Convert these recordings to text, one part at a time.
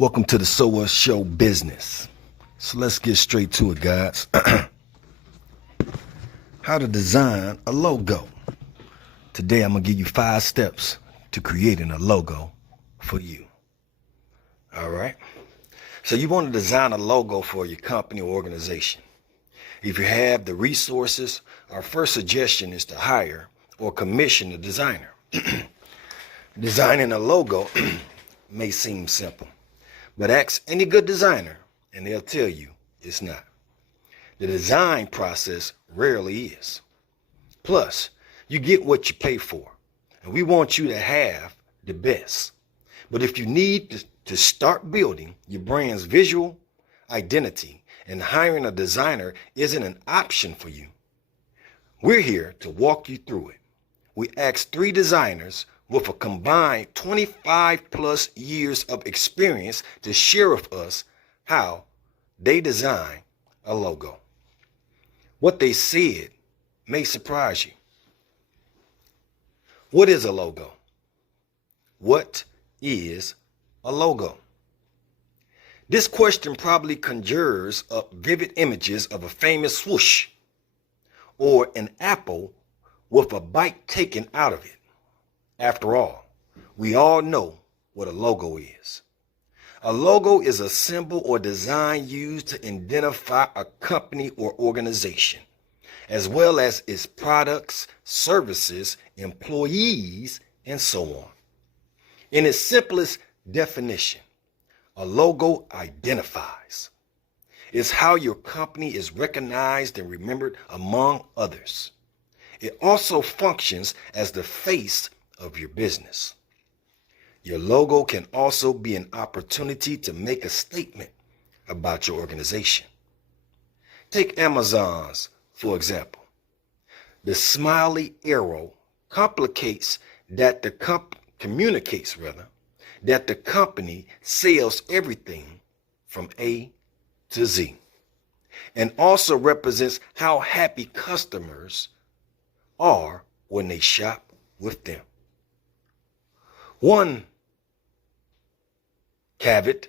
Welcome to the So What Show business. So let's get straight to it, guys. How to design a logo. Today I'm going to give you 5 steps to creating a logo for you. All right. So you want to design a logo for your company or organization. If you have the resources, our first suggestion is to hire or commission a designer. Designing a logo may seem simple, but ask any good designer and they'll tell you it's not. The design process rarely is. Plus, you get what you pay for, and we want you to have the best. But if you need to start building your brand's visual identity and hiring a designer isn't an option for you, we're here to walk you through it. We asked 3 designers with a combined 25 plus years of experience to share with us how they design a logo. What they said may surprise you. What is a logo? What is a logo? This question probably conjures up vivid images of a famous swoosh or an apple with a bite taken out of it. After all, we all know what a logo is. A logo is a symbol or design used to identify a company or organization, as well as its products, services, employees, and so on. In its simplest definition, a logo identifies. It's how your company is recognized and remembered among others. It also functions as the face of your business. Your logo can also be an opportunity to make a statement about your organization. Take Amazon's, for example. The smiley arrow communicates that the company sells everything from A to Z, and also represents how happy customers are when they shop with them. One caveat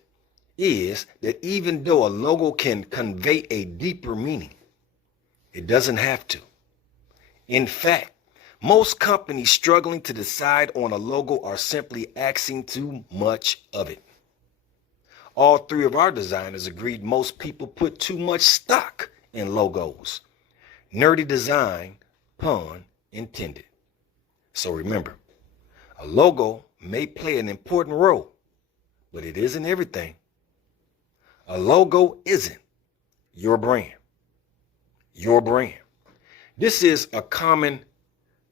is that even though a logo can convey a deeper meaning, it doesn't have to. In fact, most companies struggling to decide on a logo are simply asking too much of it. All 3 of our designers agreed most people put too much stock in logos. Nerdy design, pun intended. So remember, a logo may play an important role, but it isn't everything. A logo isn't your brand. Your brand. This is a common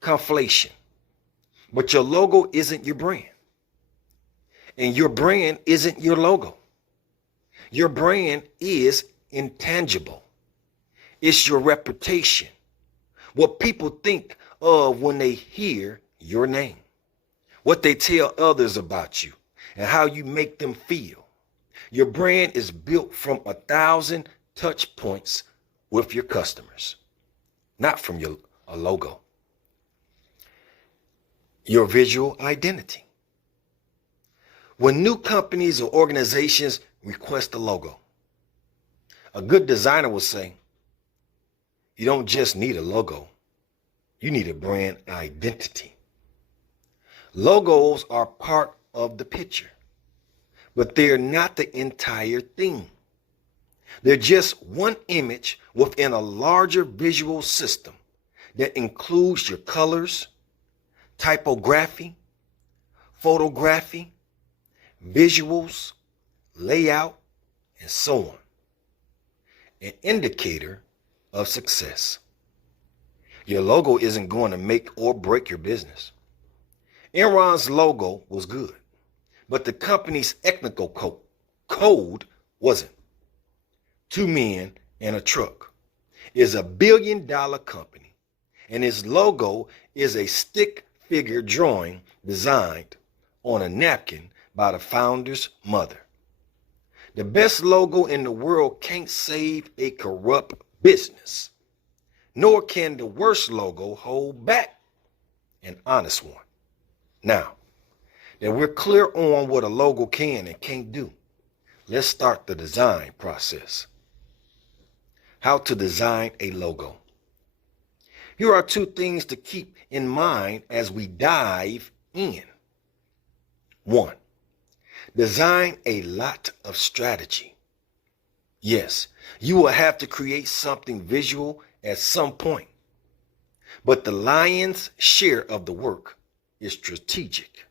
conflation, but your logo isn't your brand. And your brand isn't your logo. Your brand is intangible. It's your reputation, what people think of when they hear your name, what they tell others about you, and how you make them feel. Your brand is built from 1,000 touch points with your customers, not from a logo. Your visual identity. When new companies or organizations request a logo, a good designer will say, you don't just need a logo, you need a brand identity. Logos are part of the picture, but they're not the entire thing. They're just one image within a larger visual system that includes your colors, typography, photography, visuals, layout, and so on. An indicator of success. Your logo isn't going to make or break your business. Enron's logo was good, but the company's technical code wasn't. 2 men and a truck is a $1 billion company, and its logo is a stick figure drawing designed on a napkin by the founder's mother. The best logo in the world can't save a corrupt business, nor can the worst logo hold back an honest one. Now, that we're clear on what a logo can and can't do, Let's start the design process. How to design a logo. Here are two things to keep in mind as we dive in. 1. Design a lot of strategy. Yes, you will have to create something visual at some point, but the lion's share of the work is strategic,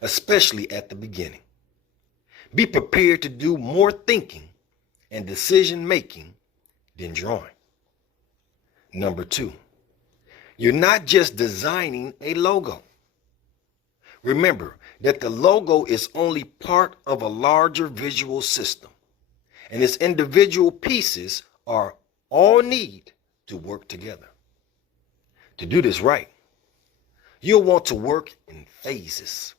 especially at the beginning. Be prepared to do more thinking and decision making than drawing. Number 2, you're not just designing a logo. Remember that the logo is only part of a larger visual system, and its individual pieces are all need to work together. To do this right, you'll want to work in phases.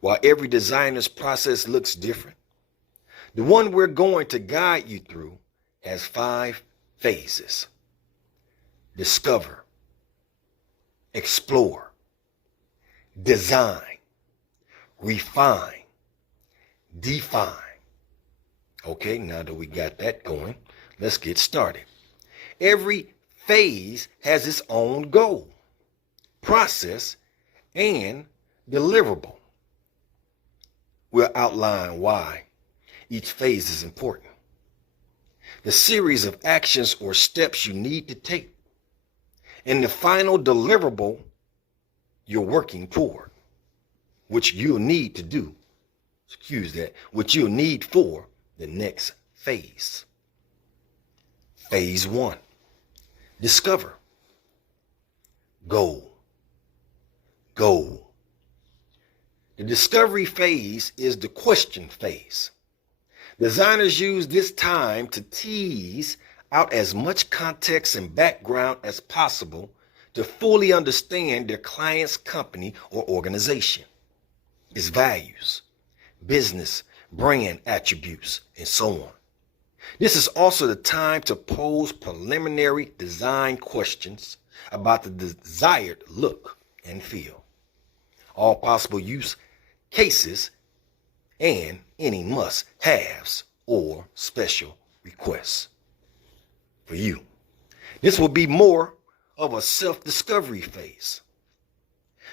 While every designer's process looks different, the one we're going to guide you through has 5 phases. Discover, explore, design, refine, define. Okay, now that we got that going, let's get started. Every phase has its own goal, process, and deliverable. We'll outline why each phase is important, the series of actions or steps you need to take, and the final deliverable you're working toward, which you'll need to do, which you'll need for the next phase. Phase 1, discover. Goal. The discovery phase is the question phase. Designers use this time to tease out as much context and background as possible to fully understand their client's company or organization, its values, business, brand attributes, and so on. This is also the time to pose preliminary design questions about the desired look and feel, all possible use cases, and any must-haves or special requests for you. This will be more of a self-discovery phase.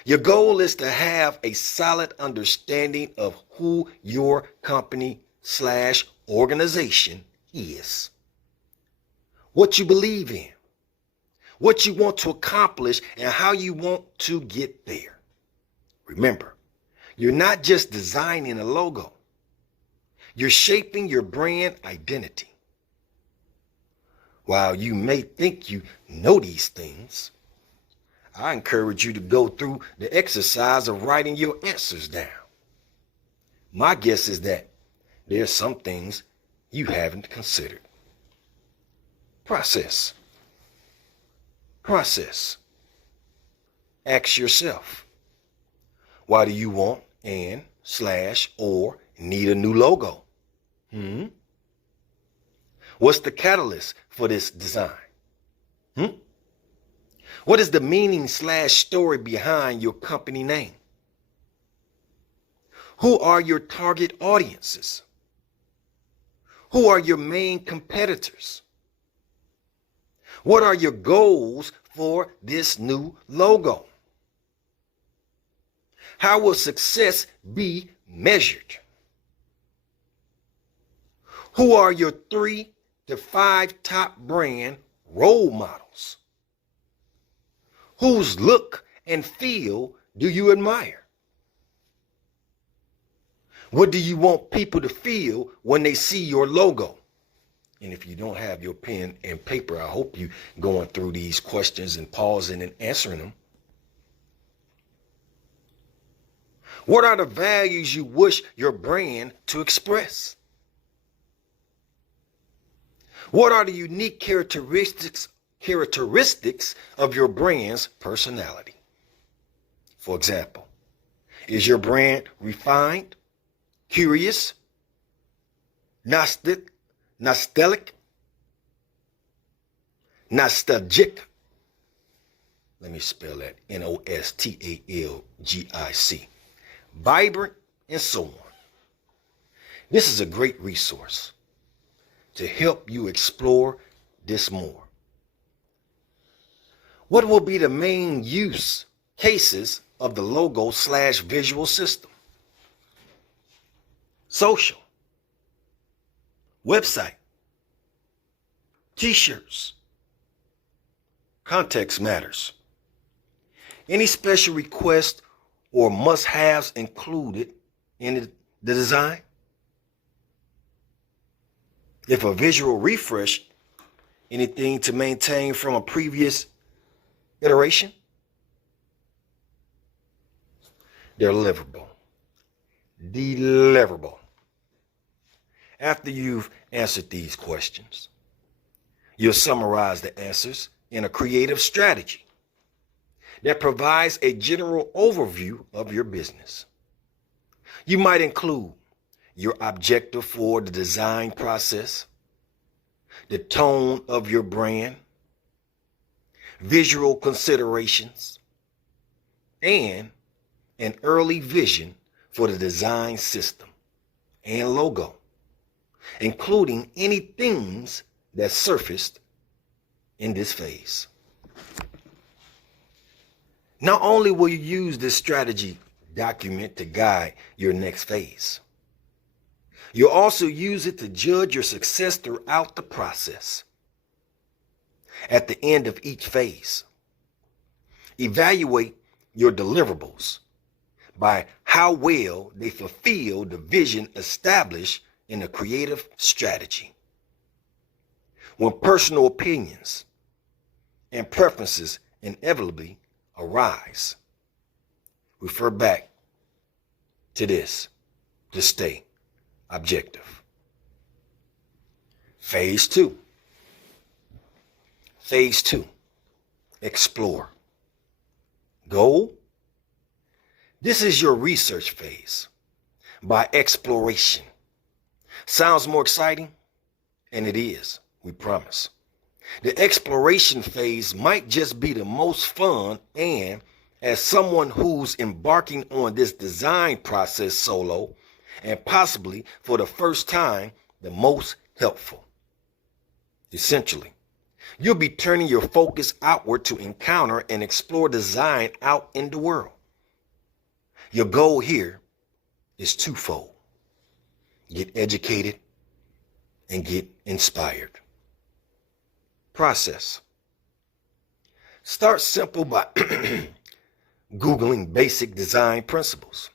Your goal is to have a solid understanding of who your company/organization is, what you believe in, what you want to accomplish, and how you want to get there. Remember, you're not just designing a logo. You're shaping your brand identity. While you may think you know these things, I encourage you to go through the exercise of writing your answers down. My guess is that there are some things you haven't considered. Process. Ask yourself, why do you want or need a new logo? What's the catalyst for this design? What is the meaning/story behind your company name? Who are your target audiences? Who are your main competitors? What are your goals for this new logo? How will success be measured? Who are your 3 to 5 top brand role models? Whose look and feel do you admire? What do you want people to feel when they see your logo? And if you don't have your pen and paper, I hope you going through these questions and pausing and answering them. What are the values you wish your brand to express? What are the unique characteristics of your brand's personality? For example, is your brand refined, curious, nostalgic? Let me spell that, nostalgic, vibrant, and so on. This is a great resource to help you explore this more. What will be the main use cases of the logo/visual system? Social, website, t-shirts. Context matters. Any special requests or must-haves included in the design? If a visual refresh, anything to maintain from a previous iteration? Deliverable. After you've answered these questions, you'll summarize the answers in a creative strategy that provides a general overview of your business. You might include your objective for the design process, the tone of your brand, visual considerations, and an early vision for the design system and logo, including any themes that surfaced in this phase. Not only will you use this strategy document to guide your next phase, you'll also use it to judge your success throughout the process. At the end of each phase, evaluate your deliverables by how well they fulfill the vision established in a creative strategy. When personal opinions and preferences inevitably arise, refer back to this to stay objective. Phase 2. Explore. Goal? This is your research phase by exploration. Sounds more exciting? And it is, we promise. The exploration phase might just be the most fun, and as someone who's embarking on this design process solo and possibly for the first time, the most helpful. Essentially, you'll be turning your focus outward to encounter and explore design out in the world. Your goal here is twofold: get educated and get inspired. Process. Start simple by Googling basic design principles.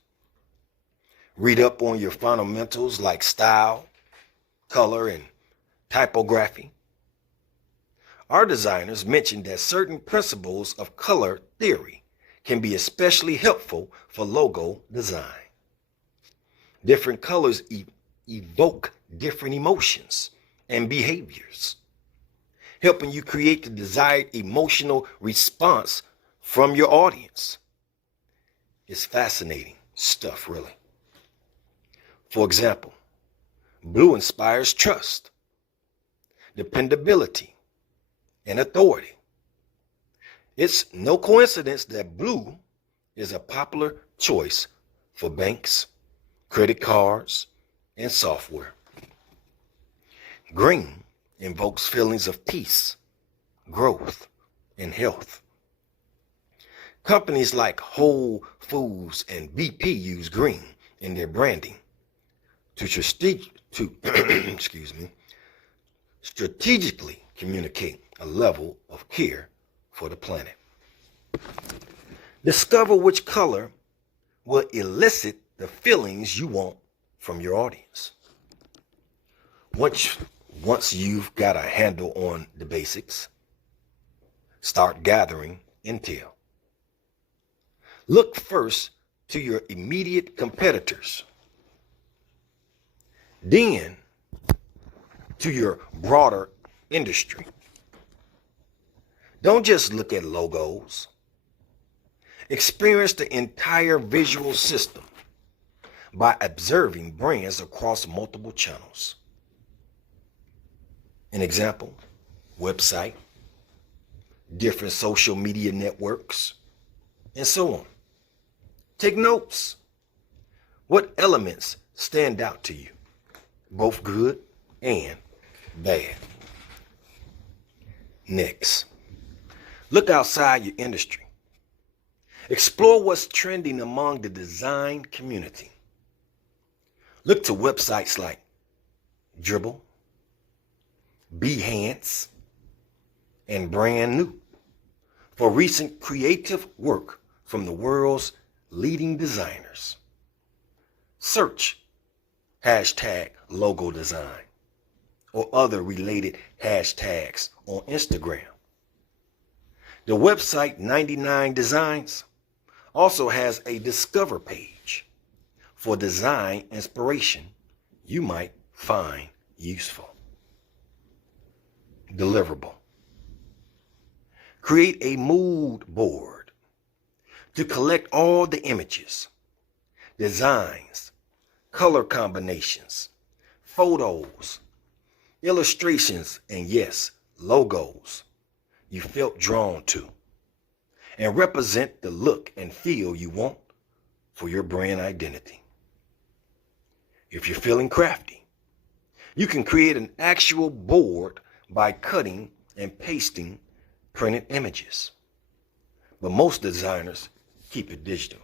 Read up on your fundamentals like style, color, and typography. Our designers mentioned that certain principles of color theory can be especially helpful for logo design. Different colors evoke different emotions and behaviors, helping you create the desired emotional response from your audience. It's fascinating stuff, really. For example, blue inspires trust, dependability, and authority. It's no coincidence that blue is a popular choice for banks, credit cards, and software. Green invokes feelings of peace, growth, and health. Companies like Whole Foods and BP use green in their branding to strategically communicate a level of care for the planet. Discover which color will elicit the feelings you want from your audience. Once you've got a handle on the basics, start gathering intel. Look first to your immediate competitors, then to your broader industry. Don't just look at logos. Experience the entire visual system by observing brands across multiple channels. An example, website, different social media networks, and so on. Take notes. What elements stand out to you? both good and bad. Next, look outside your industry. Explore what's trending among the design community. Look to websites like Dribble, Behance, and Brand New for recent creative work from the world's leading designers. Search hashtag logo design or other related hashtags on Instagram. The website 99 Designs also has a discover page for design inspiration you might find useful. Deliverable. Create a mood board to collect all the images, designs, color combinations, photos, illustrations, and yes, logos you felt drawn to, and represent the look and feel you want for your brand identity. If you're feeling crafty, you can create an actual board by cutting and pasting printed images. But most designers keep it digital.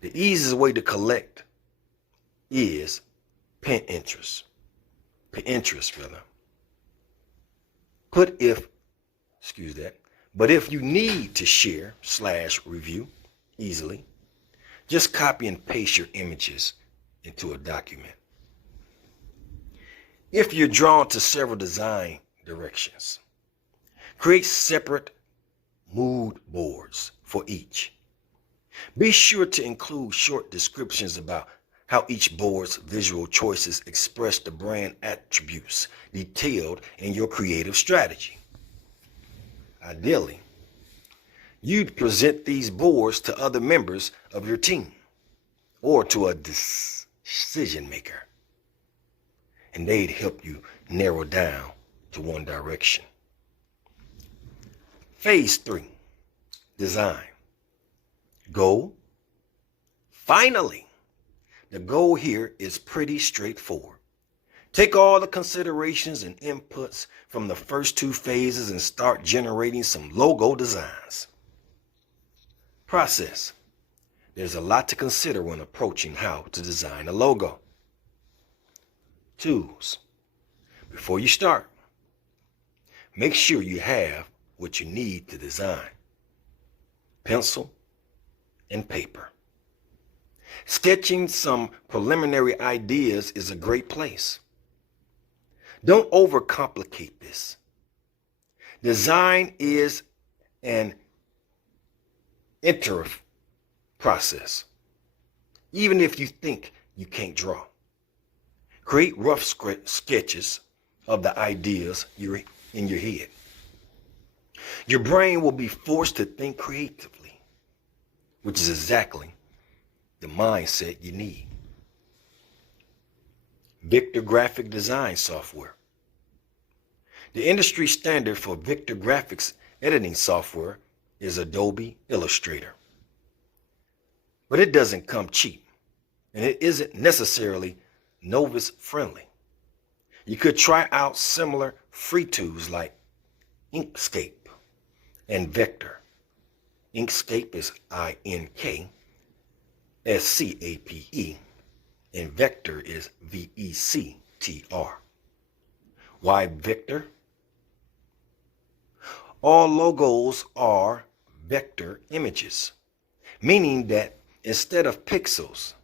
The easiest way to collect is Pinterest. But if you need to share/review easily, just copy and paste your images into a document. If you're drawn to several design directions, create separate mood boards for each. Be sure to include short descriptions about how each board's visual choices express the brand attributes detailed in your creative strategy. Ideally, you'd present these boards to other members of your team or to a decision maker, and they'd help you narrow down to one direction. Phase 3, design. Goal. Finally, the goal here is pretty straightforward. Take all the considerations and inputs from the first 2 phases and start generating some logo designs. Process. There's a lot to consider when approaching how to design a logo. Tools. Before you start, make sure you have what you need to design: pencil and paper. Sketching some preliminary ideas is a great place. Don't overcomplicate this. Design is an iterative process, even if you think you can't draw. Create rough sketches of the ideas in your head. Your brain will be forced to think creatively, which is exactly the mindset you need. Vector graphic design software. The industry standard for vector graphics editing software is Adobe Illustrator. But it doesn't come cheap, and it isn't necessarily novice friendly. You could try out similar free tools like Inkscape and Vector. Inkscape is Inkscape, and Vector is Vectr. Why Vector? All logos are vector images, meaning that instead of pixels,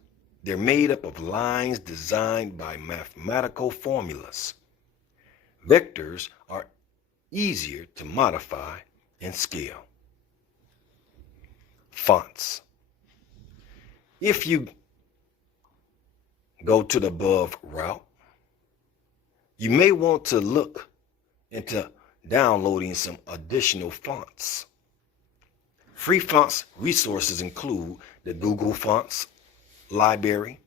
they're made up of lines designed by mathematical formulas. Vectors are easier to modify and scale. Fonts. If you go to the above route, you may want to look into downloading some additional fonts. Free fonts resources include the Google Fonts library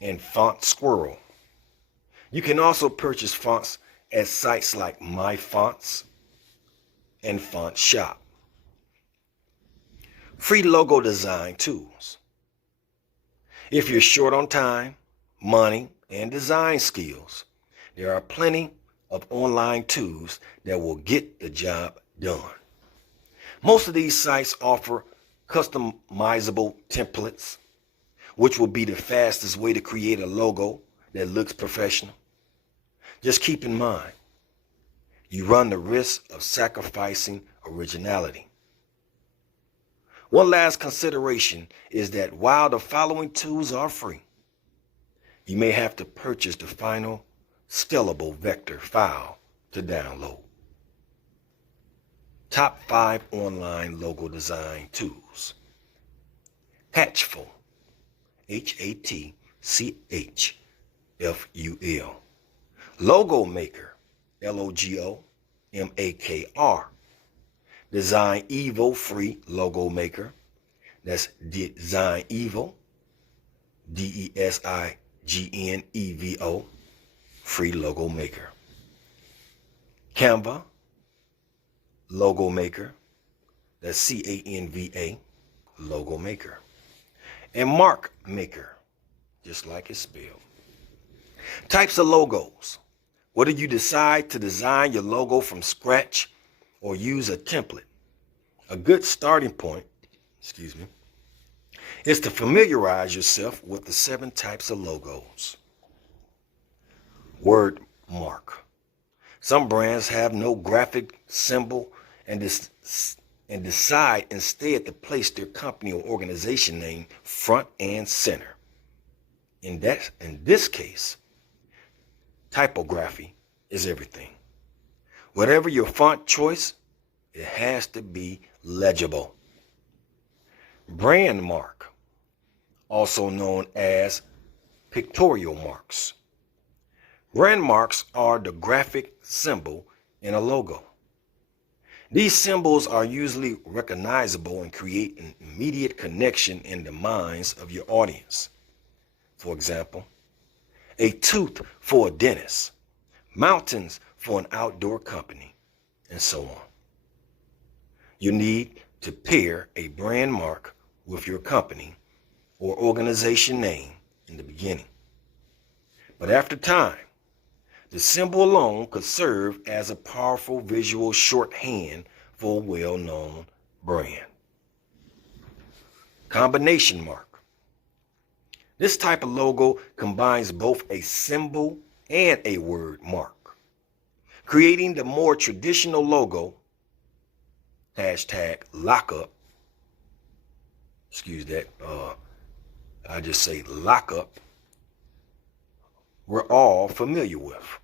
and Font Squirrel. You can also purchase fonts at sites like MyFonts and Font Shop. Free logo design tools. If you're short on time, money, and design skills, there are plenty of online tools that will get the job done. Most of these sites offer customizable templates, which will be the fastest way to create a logo that looks professional. Just keep in mind, you run the risk of sacrificing originality. One last consideration is that while the following tools are free, you may have to purchase the final scalable vector file to download. Top 5 online logo design tools. Hatchful, Hatchful. Logo Maker, Logomakr. Design Evo free logo maker. That's Design Evo, Designevo, free logo maker. Canva logo maker. That's Canva, logo maker. And Mark Maker, just like it's spelled. Types of logos. Whether you decide to design your logo from scratch or use a template, a good starting point, is to familiarize yourself with the 7 types of logos. Word mark. Some brands have no graphic symbol and decide instead to place their company or organization name front and center. In this case, typography is everything. Whatever your font choice, it has to be legible. Brand mark, also known as pictorial marks. Brand marks are the graphic symbol in a logo. These symbols are usually recognizable and create an immediate connection in the minds of your audience. For example, a tooth for a dentist, mountains for an outdoor company, and so on. You need to pair a brand mark with your company or organization name in the beginning. But after time, the symbol alone could serve as a powerful visual shorthand for a well-known brand. Combination mark. This type of logo combines both a symbol and a word mark, creating the more traditional logo, #lockup. Excuse that, I just say lockup, we're all familiar with.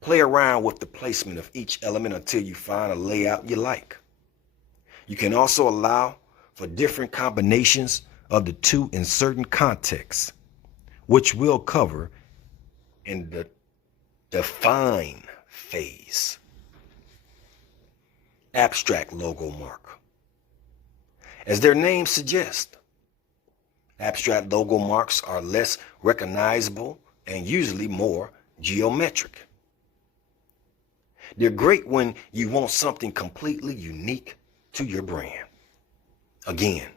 Play around with the placement of each element until you find a layout you like. You can also allow for different combinations of the two in certain contexts, which we'll cover in the define phase. Abstract logo mark. As their name suggests, abstract logo marks are less recognizable and usually more geometric. They're great when you want something completely unique to your brand. Again,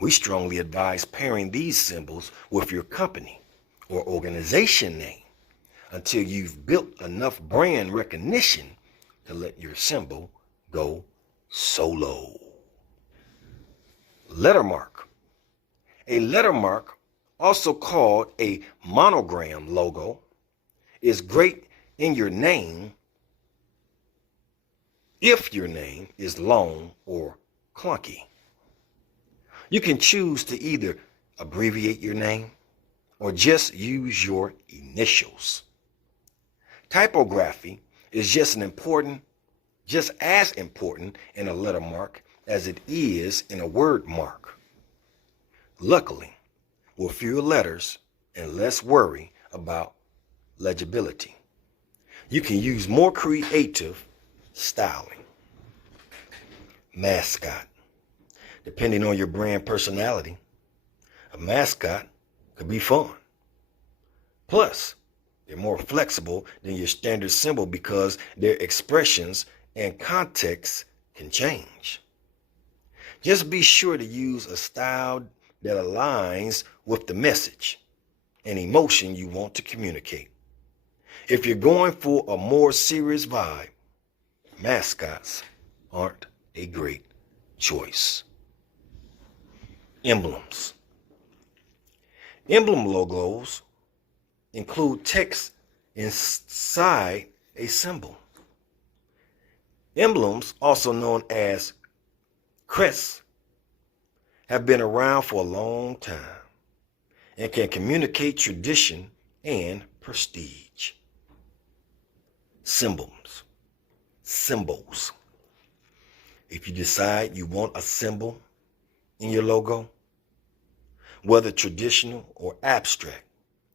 we strongly advise pairing these symbols with your company or organization name until you've built enough brand recognition to let your symbol go solo. Lettermark. A lettermark, also called a monogram logo, is great in your name if your name is long or clunky. You can choose to either abbreviate your name or just use your initials. Typography is just as important in a letter mark as it is in a word mark. Luckily, with fewer letters and less worry about legibility, you can use more creative styling. Mascot. Depending on your brand personality, a mascot could be fun. Plus, they're more flexible than your standard symbol because their expressions and context can change. Just be sure to use a style that aligns with the message. and emotion you want to communicate. If you're going for a more serious vibe, mascots aren't a great choice. Emblems. Emblem logos include text inside a symbol. Emblems, also known as crests, have been around for a long time and can communicate tradition and prestige. Symbols. If you decide you want a symbol in your logo, whether traditional or abstract,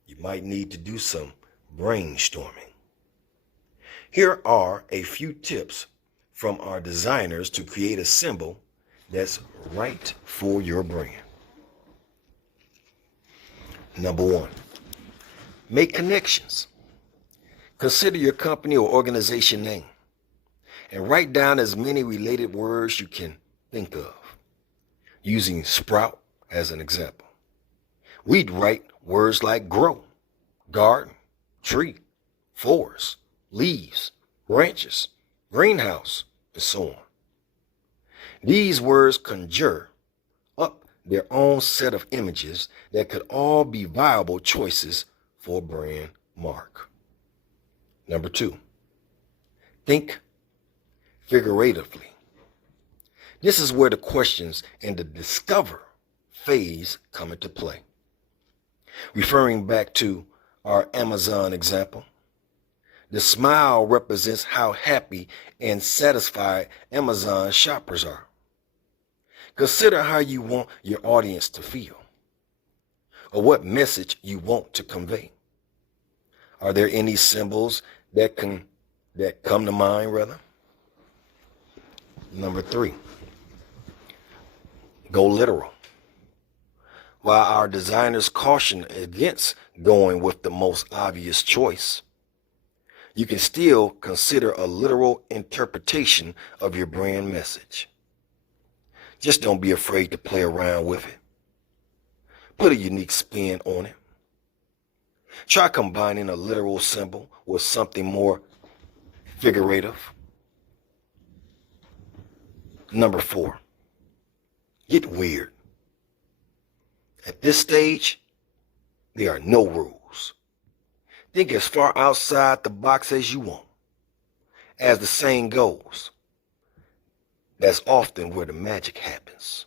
you might need to do some brainstorming. Here are a few tips from our designers to create a symbol that's right for your brand. Number 1, make connections. Consider your company or organization name and write down as many related words you can think of, using sprout as an example. We'd write words like grow, garden, tree, forest, leaves, branches, greenhouse, and so on. These words conjure up their own set of images that could all be viable choices for a brand mark. Number 2, think figuratively. This is where the questions and the discover phase come into play. Referring back to our Amazon example, the smile represents how happy and satisfied Amazon shoppers are. Consider how you want your audience to feel, or what message you want to convey. Are there any symbols that come to mind, rather? Number 3, go literal. While our designers caution against going with the most obvious choice, you can still consider a literal interpretation of your brand message. Just don't be afraid to play around with it. Put a unique spin on it. Try combining a literal symbol with something more figurative. Number 4, get weird. At this stage, there are no rules. Think as far outside the box as you want. As the saying goes, that's often where the magic happens.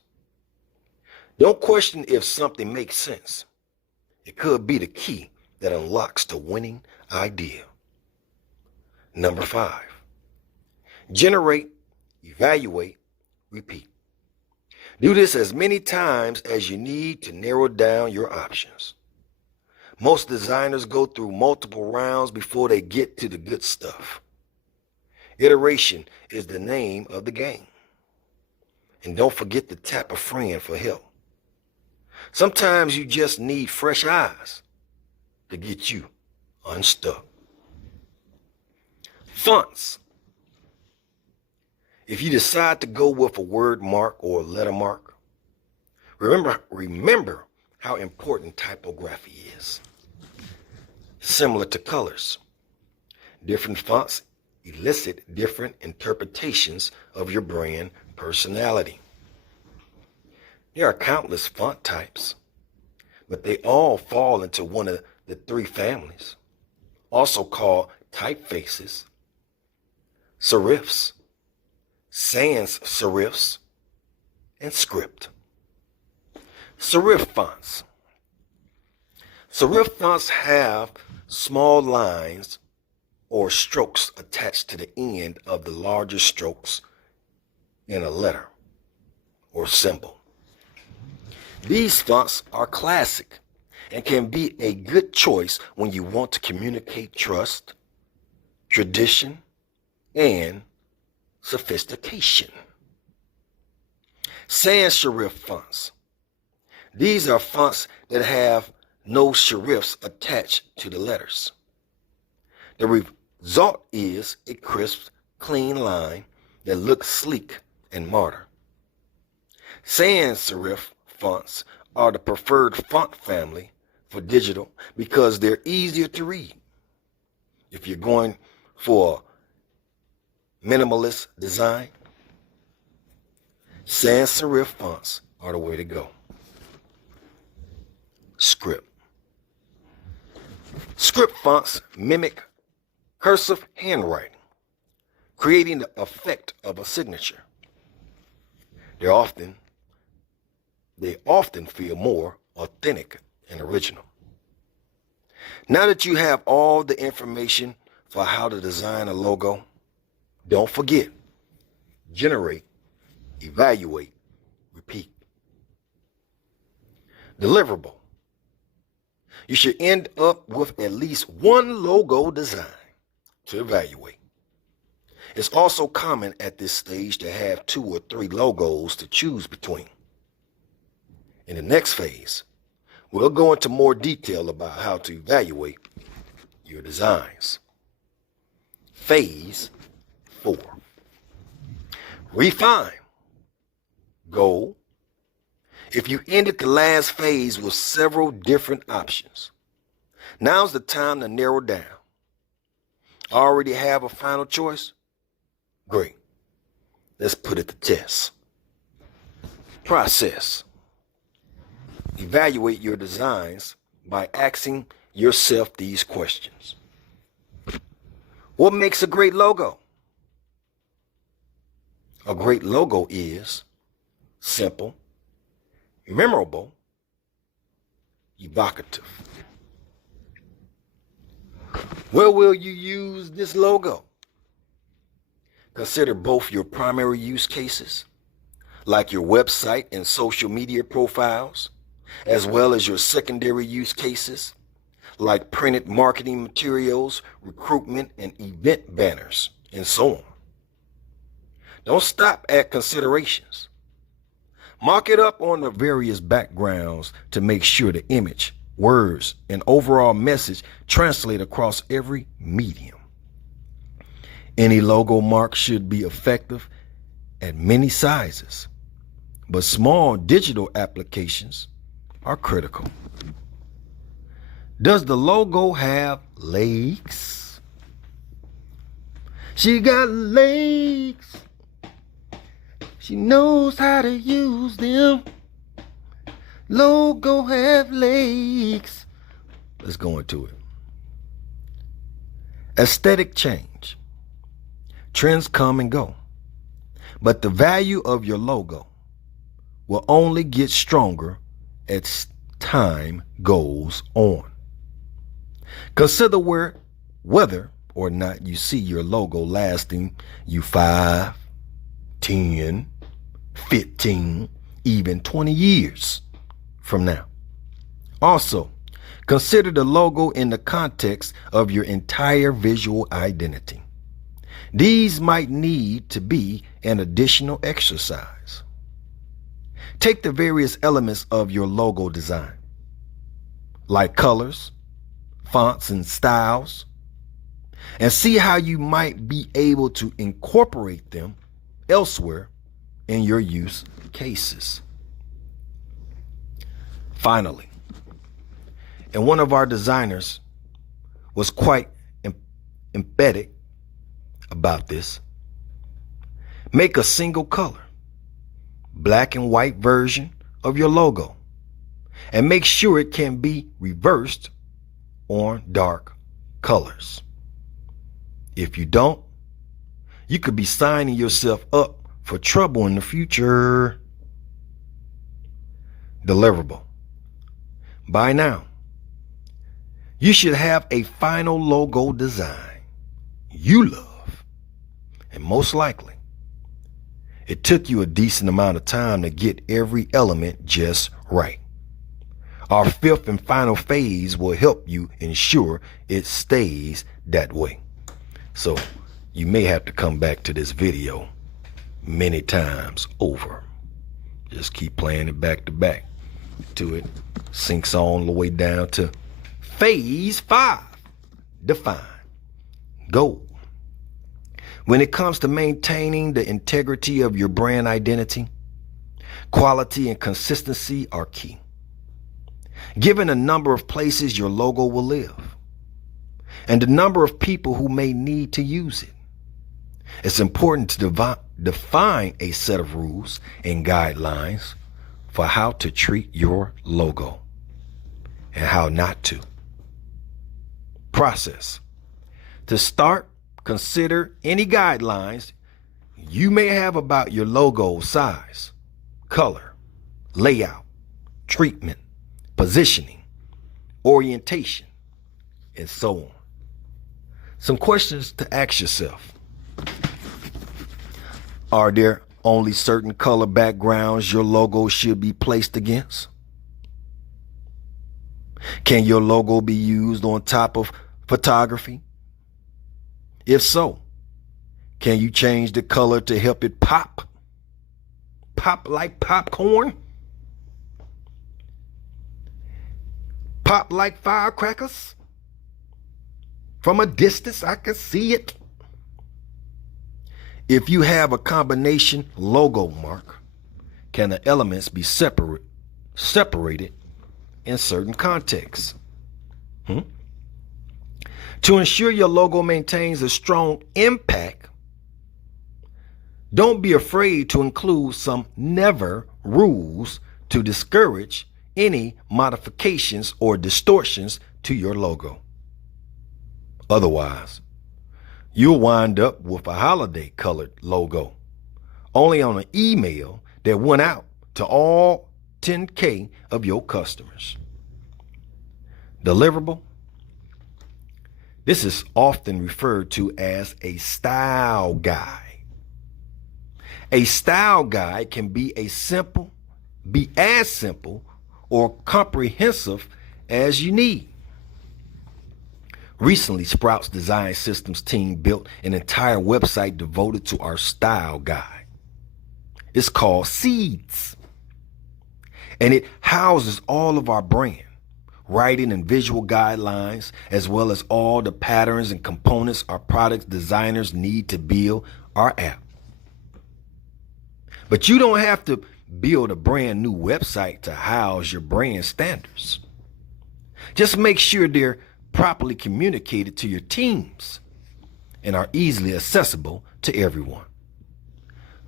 Don't question if something makes sense. It could be the key that unlocks the winning idea. Number 5, generate, evaluate, repeat. Do this as many times as you need to narrow down your options. Most designers go through multiple rounds before they get to the good stuff. Iteration is the name of the game. And don't forget to tap a friend for help. Sometimes you just need fresh eyes to get you unstuck. Fonts. If you decide to go with a word mark or a letter mark, remember how important typography is. Similar to colors, different fonts elicit different interpretations of your brand personality. There are countless font types, but they all fall into one of the 3 families, also called typefaces, serifs, sans serifs, and script. Serif fonts. Serif fonts have small lines or strokes attached to the end of the larger strokes in a letter or symbol. These fonts are classic and can be a good choice when you want to communicate trust, tradition, and sophistication. Sans serif fonts. These are fonts that have no serifs attached to the letters. The result is a crisp, clean line that looks sleek and modern. Sans serif fonts are the preferred font family for digital because they're easier to read. If you're going for minimalist design, sans serif fonts are the way to go. Script. Script fonts mimic cursive handwriting, creating the effect of a signature. They often feel more authentic and original. Now that you have all the information for how to design a logo, don't forget, generate, evaluate, repeat. Deliverable. You should end up with at least one logo design to evaluate. It's also common at this stage to have 2 or 3 logos to choose between. In the next phase, we'll go into more detail about how to evaluate your designs. Phase 4. Refine. Goal. If you ended the last phase with several different options, now's the time to narrow down. Already have a final choice? Great. Let's put it to test. Process. Evaluate your designs by asking yourself these questions. What makes a great logo? A great logo is simple, memorable, evocative. Where will you use this logo? Consider both your primary use cases, like your website and social media profiles, as well as your secondary use cases, like printed marketing materials, recruitment, and event banners, and so on. Don't stop at considerations. Mark it up on the various backgrounds to make sure the image, words, and overall message translate across every medium. Any logo mark should be effective at many sizes, but small digital applications are critical. Does the logo have legs? She got legs. She knows how to use them. Logo have legs. Let's go into it. Aesthetic change. Trends come and go, but the value of your logo will only get stronger as time goes on. Consider whether or not you see your logo lasting you 5, 10, 15, even 20 years from now. Also, consider the logo in the context of your entire visual identity. These might need to be an additional exercise. Take the various elements of your logo design, like colors, fonts, and styles, and see how you might be able to incorporate them elsewhere in your use cases. Finally, and one of our designers was quite emphatic about this, make a single color, black and white version of your logo, and make sure it can be reversed on dark colors. If you don't, you could be signing yourself up for trouble in the future. Deliverable. By now, you should have a final logo design you love. And most likely, it took you a decent amount of time to get every element just right. Our 5th and final phase will help you ensure it stays that way. So you may have to come back to this video many times over. Just keep playing it back to back till it sinks all the way down to phase 5. Define. Goal. When it comes to maintaining the integrity of your brand identity, quality and consistency are key. given a number of places your logo will live and the number of people who may need to use it. It's important to define a set of rules and guidelines for how to treat your logo and how not to. Process. To start, consider any guidelines you may have about your logo size, color, layout, treatment, positioning, orientation, and so on. Some questions to ask yourself. Are there only certain color backgrounds your logo should be placed against? Can your logo be used on top of photography? If so, can you change the color to help it pop? Pop like popcorn? Pop like firecrackers? From a distance, I can see it. If you have a combination logo mark, can the elements be separated in certain contexts? To ensure your logo maintains a strong impact, don't be afraid to include some never rules to discourage any modifications or distortions to your logo. Otherwise, you'll wind up with a holiday colored logo, only on an email that went out to all 10K of your customers. Deliverable. This is often referred to as a style guide. A style guide can be as simple or comprehensive as you need. Recently, Sprout's design systems team built an entire website devoted to our style guide. It's called Seeds, and it houses all of our brand, writing and visual guidelines, as well as all the patterns and components our product designers need to build our app. But you don't have to build a brand new website to house your brand standards. Just make sure they're properly communicated to your teams and are easily accessible to everyone.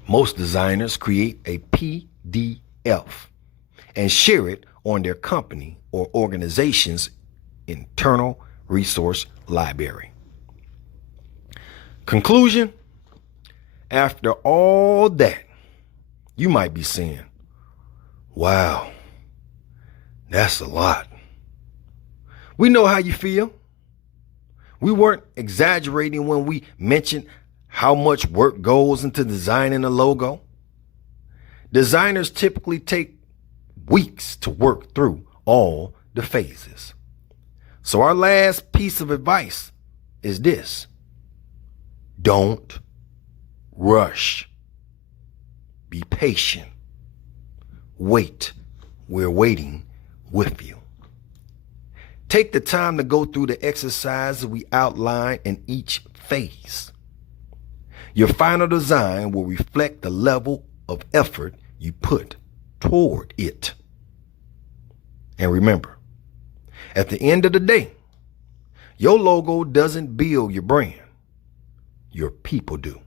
Most designers create a PDF and share it on their company or organization's internal resource library. Conclusion: after all that, you might be saying, wow, that's a lot. We know how you feel. We weren't exaggerating when we mentioned how much work goes into designing a logo. Designers typically take weeks to work through all the phases. So our last piece of advice is this: don't rush. Be patient. Wait. We're waiting with you. Take the time to go through the exercises we outline in each phase. Your final design will reflect the level of effort you put toward it. And remember, at the end of the day, your logo doesn't build your brand. Your people do.